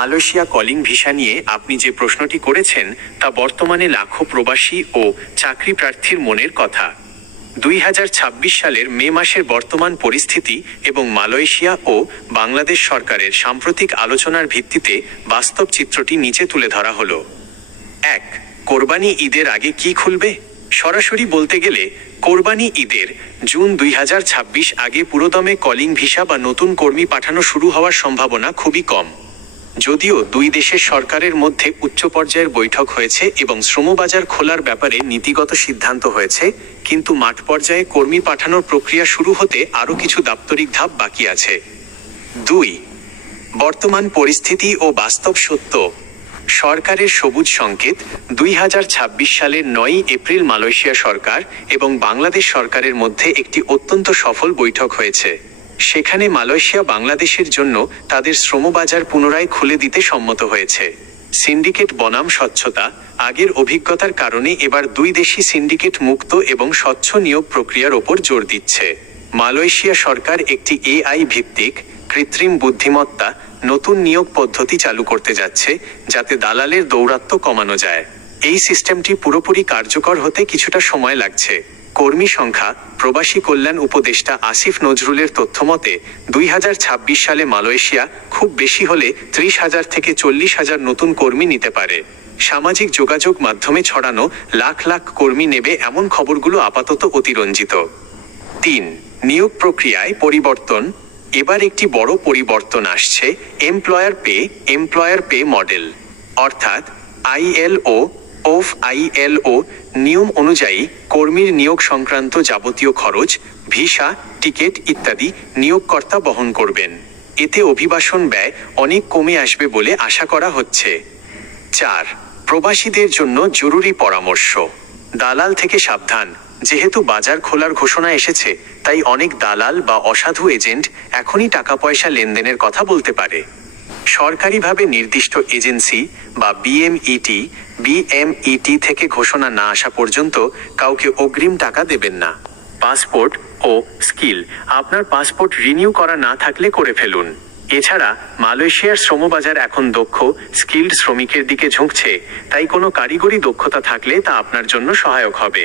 Malaysia calling visa নিয়ে আপনি যে প্রশ্নটি করেছেন তা বর্তমানে লাখো প্রবাসী ও চাকরি প্রার্থীর মনের কথা। 2026 সালের মে মাসের বর্তমান পরিস্থিতি এবং মালয়েশিয়া ও বাংলাদেশ সরকারের সাম্প্রতিক আলোচনার ভিত্তিতে বাস্তব চিত্রটি নিচে তুলে ধরা হলো। 1. কোরবানি ঈদের আগে কি খুলবে? সরাসরি বলতে গেলে কোরবানি ঈদের জুন 2026 আগে পুরোদমে কলিং ভিসা বা নতুন কর্মী পাঠানো শুরু হওয়ার সম্ভাবনা খুবই কম। যদিও দুই দেশের সরকারের মধ্যে উচ্চ পর্যায়ের বৈঠক হয়েছে এবং শ্রমবাজার খোলার ব্যাপারে নীতিগত সিদ্ধান্ত হয়েছে, কিন্তু মাঠ পর্যায়ে কর্মী পাঠানোর প্রক্রিয়া শুরু হতে আরও কিছু দাপ্তরিক ধাপ বাকি আছে। 2. বর্তমান পরিস্থিতি ও বাস্তব সত্য। সরকারের সবুজ সংকেত। 2026 সালের 9 এপ্রিল মালয়েশিয়া সরকার এবং বাংলাদেশ সরকারের মধ্যে একটি অত্যন্ত সফল বৈঠক হয়েছে। সেখানে মালয়েশিয়া বাংলাদেশের জন্য তাদের শ্রমবাজার পুনরায় খুলে দিতে সম্মত হয়েছে। সিন্ডিকেট বনাম স্বচ্ছতা। আগের অভিজ্ঞতার কারণে এবার দুই দেশই সিন্ডিকেট মুক্ত এবং স্বচ্ছ নিয়োগ প্রক্রিয়ার ওপর জোর দিচ্ছে। মালয়েশিয়া সরকার একটি এআই ভিত্তিক কৃত্রিম বুদ্ধিমত্তা নতুন নিয়োগ পদ্ধতি চালু করতে যাচ্ছে, যাতে দালালের দৌরাত্ম্য কমানো যায়। এই সিস্টেমটি পুরোপুরি কার্যকর হতে কিছুটা সময় লাগছে। কর্মী সংখ্যা। প্রবাসী কল্যাণ উপদেষ্টা আসিফ নজরুলের তথ্যমতে 2026 সালে মালয়েশিয়া খুব বেশি হলে 30,000 থেকে 40,000 নতুন কর্মী নিতে পারে। সামাজিক যোগাযোগ মাধ্যমে ছড়ানো লাখ লাখ কর্মী নেবে এমন খবরগুলো আপাতত অতিরঞ্জিত। 3. নিয়োগ প্রক্রিয়ায় পরিবর্তন। এবার একটি বড় পরিবর্তন আসছে এমপ্লয়ার পে মডেল, অর্থাৎ আইএলও নিয়ম অনুযায়ী কর্মীর নিয়োগ সংক্রান্ত যাবতীয় খরচ, ভিসা, টিকিট ইত্যাদি নিয়োগকর্তা বহন করবেন। এতে অভিবাসন ব্যয় অনেক কমে আসবে বলে আশা করা হচ্ছে। 4. প্রবাসীদের জন্য জরুরি পরামর্শ। দালাল থেকে সাবধান। যেহেতু বাজার খোলার ঘোষণা এসেছে, তাই অনেক দালাল বা অসাধু এজেন্ট এখনই টাকা পয়সা লেনদেনের কথা বলতে পারে। সরকারিভাবে নির্দিষ্ট এজেন্সি বা বিএমইটি থেকে ঘোষণা না আসা পর্যন্ত কাউকে অগ্রিম টাকা দেবেন না। পাসপোর্ট ও স্কিল। আপনার পাসপোর্ট রিনিউ করা না থাকলে করে ফেলুন। এছাড়া মালয়েশিয়ার শ্রমবাজার এখন দক্ষ স্কিল্ড শ্রমিকের দিকে ঝুঁকছে, তাই কোনো কারিগরি দক্ষতা থাকলে তা আপনার জন্য সহায়ক হবে।